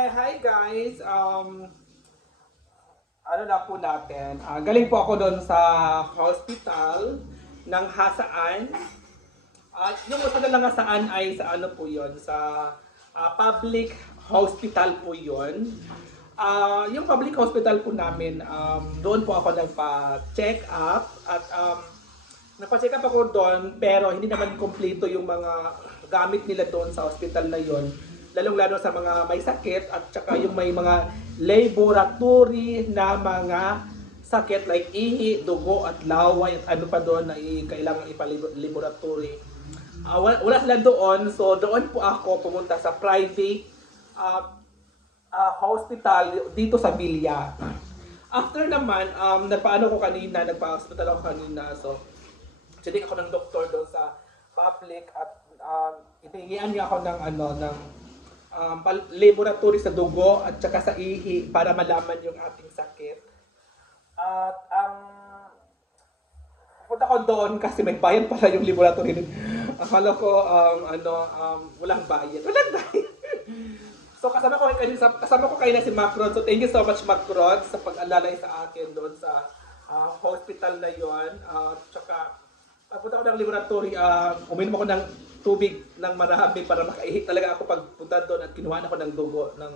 Hi, hi guys. Um, ano na po natin? Ah, galing po ako doon sa hospital ng Hasaan. At yung hospital ng Hasaan ay sa ano po yon sa ah, public hospital po yon. Ah, yung public hospital po namin, um, doon po ako nagpa-check up at um, nagpa-check up ako doon pero hindi naman kompleto yung mga gamit nila doon sa hospital na yon lalong-lalo sa mga may sakit at saka yung may mga laboratory na mga sakit like ihi, dugo at laway at ano pa doon na kailangan ipalaboratory. Uh, wala, wala sila doon, so doon po ako pumunta sa private uh, uh, hospital dito sa Bilya. After naman, um, nagpaano ko kanina, nagpa-hospital ako kanina, so sinig ako ng doktor doon sa public at um, itingian niya ako ng ano ng um, laboratory sa dugo at saka sa ihi para malaman yung ating sakit. At ang punta ko doon kasi may bayad pala yung laboratory. Akala ko um, ano um, walang bayad. Walang bayad. So kasama ko kayo kasama ko kayo na si Macron. So thank you so much Macron sa pag-alalay sa akin doon sa ah, hospital na 'yon. At saka pagpunta ko ng laboratory, uh, uminom ako ng tubig ng marami para makaihi talaga ako pagpunta doon at kinuha ako ng dugo ng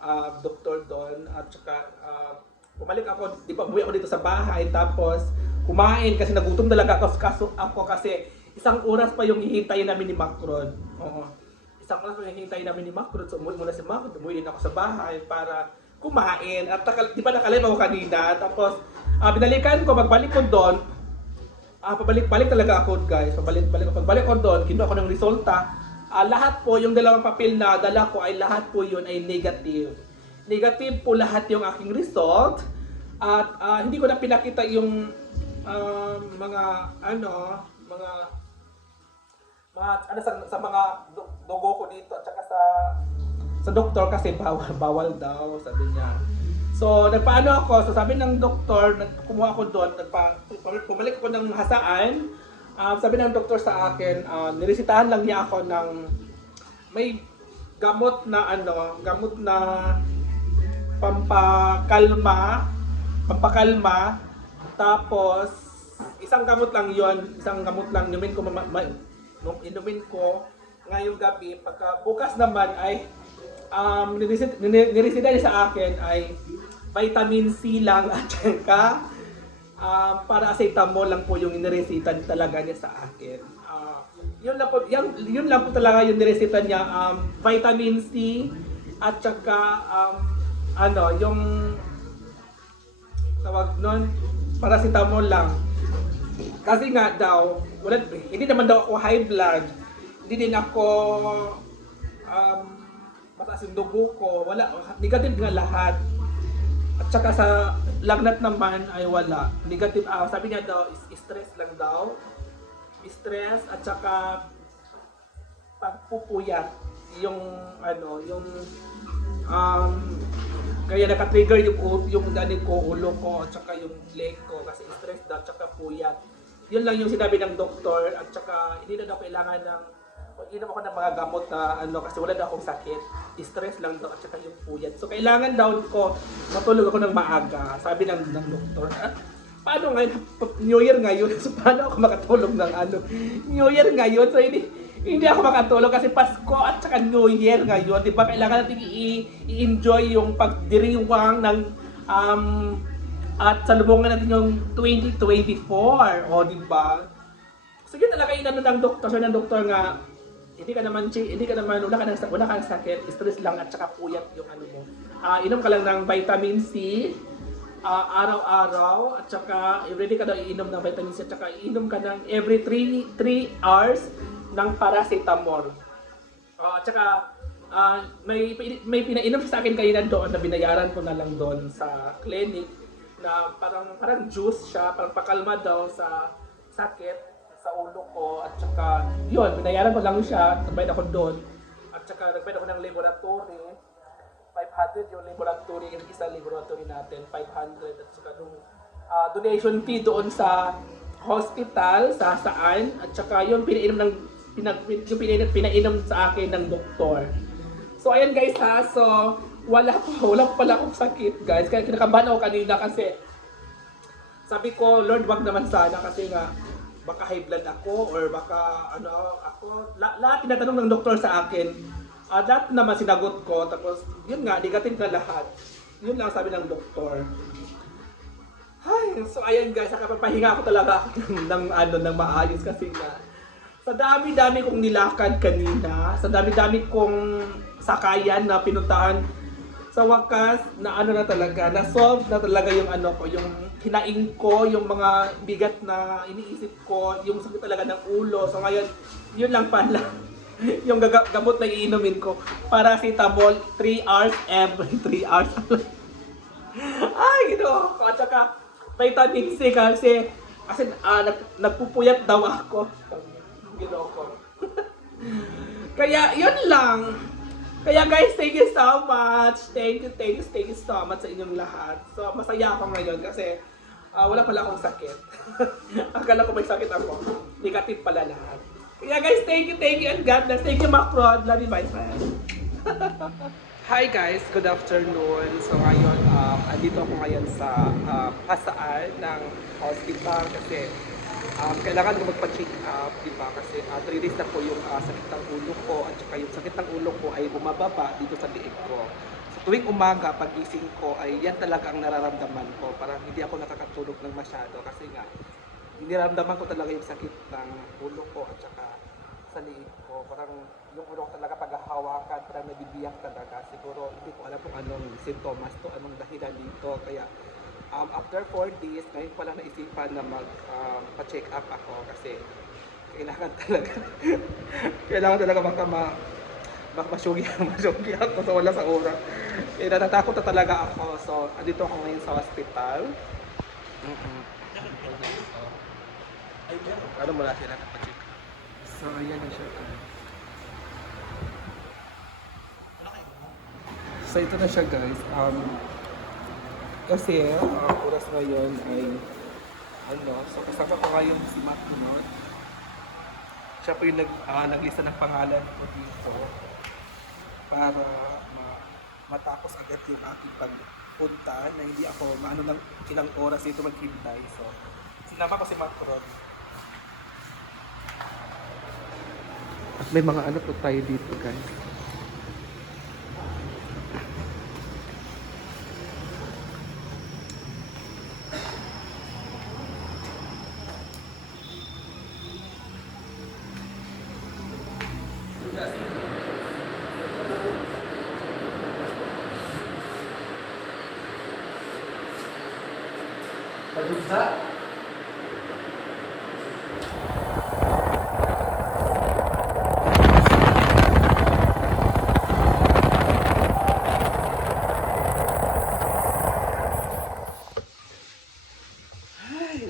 ah, doktor doon at saka ah, bumalik ako, di ba, umuwi ako dito sa bahay tapos kumain kasi nagutom talaga ako, kaso ako kasi isang oras pa yung hihintayin namin ni Macron. Oo. Isang oras pa yung hihintayin namin ni Macron. So umuwi muna si Macron, umuwi din ako sa bahay para kumain. At di ba nakalive ako kanina? Tapos ah, binalikan ko, magbalik ko doon, Ah, pabalik-balik talaga ako, guys. Pabalik-balik ako. Pagbalik ko doon, kinuha ko ng resulta. Ah, lahat po, yung dalawang papel na dala ko ay lahat po yun ay negative. Negative po lahat yung aking result. At ah, hindi ko na pinakita yung um, mga ano, mga mga ano sa, sa mga du- dugo ko dito at saka sa sa doktor kasi bawal bawal daw sabi niya. So, nagpaano ako, so sabi ng doktor, kumuha ako doon, nagpa, pumalik ako ng hasaan. Ah, sabi ng doktor sa akin, ah, niresitahan lang niya ako ng may gamot na ano, gamot na pampakalma, pampakalma, tapos isang gamot lang yon isang gamot lang inumin ko ma- nung inumin ko ngayong gabi. Pagka bukas naman ay um niresit niresita niya sa akin ay vitamin C lang at saka um, para acetamol lang po yung niresita talaga niya sa akin. Ah, yun lang po, yun, yun lang po talaga yung niresita niya, um, vitamin C at saka um, ano, yung tawag nun, paracetamol lang. Kasi nga daw, wala, hindi naman daw ako high blood, hindi din ako um, mataas yung dugo ko, wala, negative nga lahat. At saka sa lagnat naman ay wala. Negative, ah, sabi niya daw, is stress lang daw. Stress at saka pagpupuyat yung ano, yung um, kaya naka-trigger yung yung danin ko, ulo ko, at saka yung leg ko kasi stress daw, at saka puyat. Yun lang yung sinabi ng doktor at saka hindi na daw kailangan ng inom ako ng mga gamot na ano kasi wala daw akong sakit. Stress lang daw at saka yung puyat. So kailangan daw ko matulog ako ng maaga. Sabi ng, ng doktor. "Ah, Paano ngayon? New Year ngayon. So paano ako makatulog ng ano? New Year ngayon. So hindi hindi ako makatulog kasi Pasko at saka New Year ngayon. Di ba? Kailangan natin i-enjoy yung pagdiriwang ng um, at salubungan natin yung 2024. O, di ba? Sige talaga inano ng doktor, sabi ng doktor nga, hindi ka naman hindi ka naman wala ka nang wala kang sakit, stress lang at saka puyat yung ano mo. Ah, inom ka lang ng vitamin C ah, araw-araw at saka everyday ka daw iinom ng vitamin C at saka iinom ka ng every 3 3 hours ng paracetamol. Ah, at saka ah, may may pinainom sa akin kanina doon na binayaran ko na lang doon sa clinic na parang parang juice siya, parang pakalma daw sa sakit sa ulo ko at saka yun, binayaran ko lang siya, nagbayad ako doon. At saka nagbayad ako ng laboratory. 500 yung laboratory, yung isa laboratory natin, 500 at saka nung ah, donation fee doon sa hospital, sa saan, at saka yung pinainom ng pinag, yung pinainom, pinainom sa akin ng doktor. So ayan guys ha, so wala pa, wala pa pala akong sakit guys. Kaya kinakabahan ako kanina kasi sabi ko, Lord, wag naman sana. Kasi nga baka high blood ako or baka ano ako. La, lahat tinatanong ng doktor sa akin. Ah, lahat naman sinagot ko. Tapos yun nga, negative na lahat. Yun lang sabi ng doktor. Ay, so ayan guys, nakapapahinga ako talaga ng ano ng maayos kasi nga sa dami-dami kong nilakad kanina, sa dami-dami kong sakayan na pinuntahan sa wakas na ano na talaga, na solve na talaga yung ano ko, yung hinaing ko, yung mga bigat na iniisip ko, yung sakit talaga ng ulo. So ngayon, yun lang pala. yung gamot na iinumin ko. Paracetamol, 3 hours every 3 hours. Ay, ginoo ko. At saka, vitamin C kasi, kasi ah, nag, nagpupuyat daw ako. Ginoo ko. Kaya, yun lang. Kaya guys, thank you so much. Thank you, thank you, thank you so much sa inyong lahat. So, masaya ako ngayon kasi ah, wala pala akong sakit. Akala ko may sakit ako. Negative pala lahat. Kaya guys, thank you, thank you, and God bless. Thank you, Macron. Love you, my friend. Hi guys, good afternoon. So ngayon, um, andito ako ngayon sa um, hasaan ng hospital kasi um, kailangan ko magpa-check up, di ba? Kasi 3 days na po yung ah, sakit ng ulo ko at saka yung sakit ng ulo ko ay bumababa dito sa liig ko. Tuwing umaga, pagising ko, ay yan talaga ang nararamdaman ko. Parang hindi ako nakakatulog ng masyado kasi nga, niramdaman ko talaga yung sakit ng ulo ko at saka sa liig ko. Parang yung ulo ko talaga paghahawakan, parang nabibiyak talaga. Siguro hindi ko alam kung anong sintomas to, anong dahilan dito. Kaya um, after 4 days, ngayon pa lang naisipan na mag um, pa-check up ako kasi kailangan talaga kailangan talaga baka ma baka masyugi, masyugi ako so wala sa oras. Eh, natatakot na talaga ako. So, andito ako ngayon sa hospital. Mm-mm. Ano mo na sila up? So, ayan na siya. So, ito na siya guys. Um, kasi, ang oras ngayon ay ano, so kasama ko ngayon si Matt Bunot. Siya po yung nag, ah, naglista ng pangalan ko dito para ma matapos agad yung aking pagpunta na hindi ako maano ng ilang oras dito maghintay. So, sinama ko si Matt Ron. At may mga ano po tayo dito guys. Pagpunta?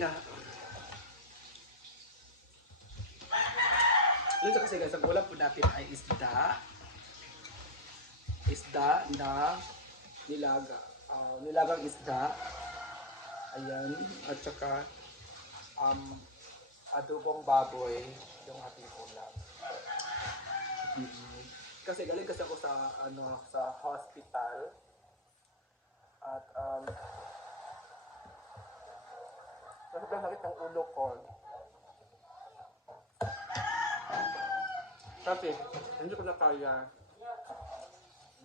Nako. Dito kasi guys, ang ulam po natin isda. Isda na nilaga. Ah, nilagang isda. Ayan. At saka um, adobong baboy yung ating ulam. Mhm. Kasi galing kasi ako sa ano sa hospital. At um, sobrang sakit ng ulo ko. Kasi hindi ko na kaya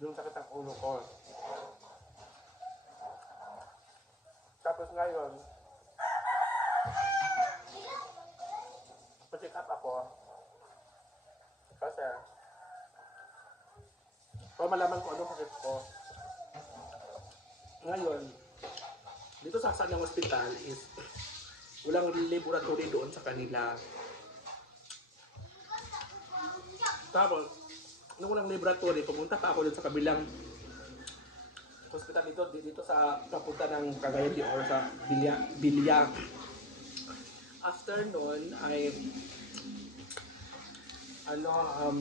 yung sakit ng ulo ko. Tapos ngayon, pa-check ako. Kasi, para malaman ko anong sakit ko. Ngayon, dito sa Sanang Hospital is walang laboratory doon sa kanila. Tapos, nung walang laboratory, pumunta pa ako doon sa kabilang hospital dito dito sa papunta ng Cagayan Oro sa Bilya Bilya. After noon ay ano um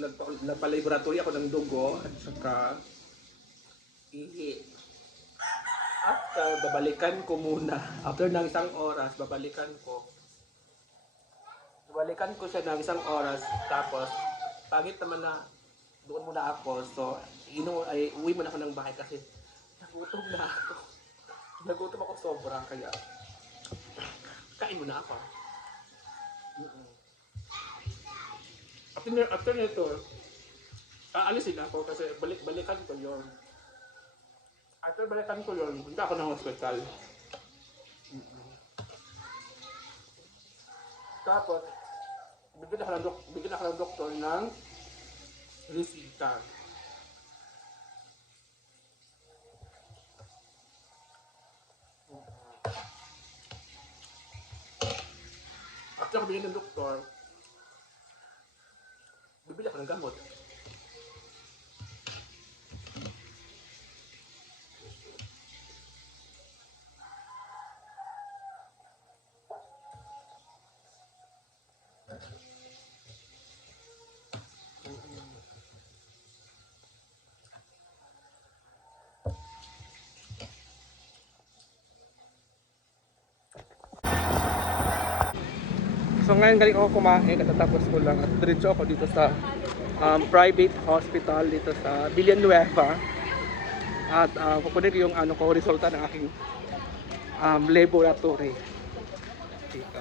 nagpa, nagpa-laboratory ako ng dugo at saka ihi. After, babalikan ko muna. After ng isang oras, babalikan ko. Babalikan ko siya ng isang oras. Tapos, pangit naman na doon muna ako. So, ino, ay, uwi muna ako ng bahay kasi nagutom na ako. Nagutom ako sobra, kaya kain muna ako. Mm-mm. After, after nito, aalisin ako kasi balik-balikan ko yun. After balikan ko yun, punta ako ng hospital. Mm-mm. Tapos, bigyan ako ng, dok- bigyan ako ng doktor ng resita. After ako bigyan ng doktor, bibili ako ng gamot. So ngayon galing ako kumain, katatapos ko lang at diretso ako dito sa um, private hospital dito sa Villanueva. At uh, kukunin ko yung ano ko, resulta ng aking um, laboratory. Dito.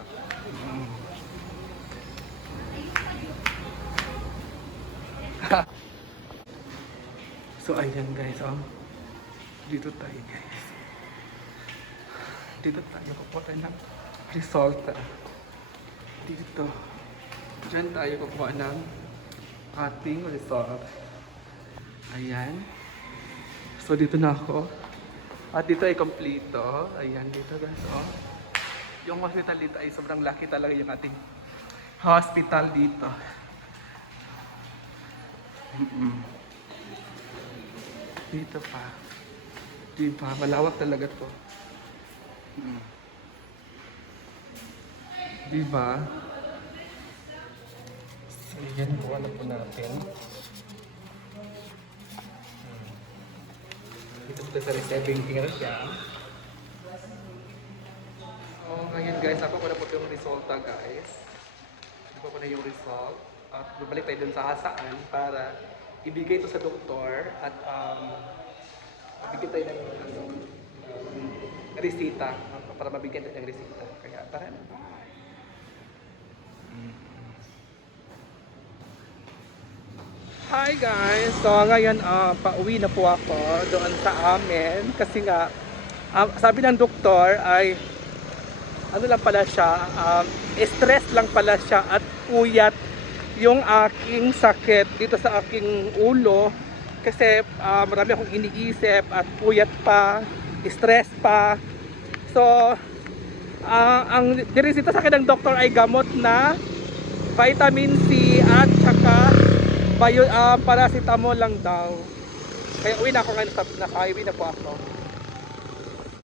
So ayan guys, um, dito tayo guys. Dito tayo kukuha ng resulta dito. Diyan tayo kukuha ng ating result. Ayan. So dito na ako. At dito ay kompleto. Ayan dito guys. Oh. Yung hospital dito ay sobrang laki talaga yung ating hospital dito. Mm-mm. Dito pa. Diba? Malawak talaga to. Mm. Diba? So, yan po ano po natin. Hmm. Dito po sa receiving area. So, ngayon guys, ako na po yung resulta guys. Ito po na yung result. At babalik tayo dun sa hasaan para ibigay ito sa doktor at um, bigyan tayo ng ano, resita para mabigyan tayo ng resita. Kaya tara na. Hi guys! So ngayon ah, pauwi na po ako doon sa amin kasi nga ah, sabi ng doktor ay ano lang pala siya, um, stress lang pala siya at puyat yung aking sakit dito sa aking ulo kasi ah, marami akong iniisip at puyat pa, stress pa. So, ah, ang diresita sa akin ng doktor ay gamot na vitamin C at bio, ah, paracetamol lang daw. Kaya uwi na ako ngayon sa nasa highway na po ako.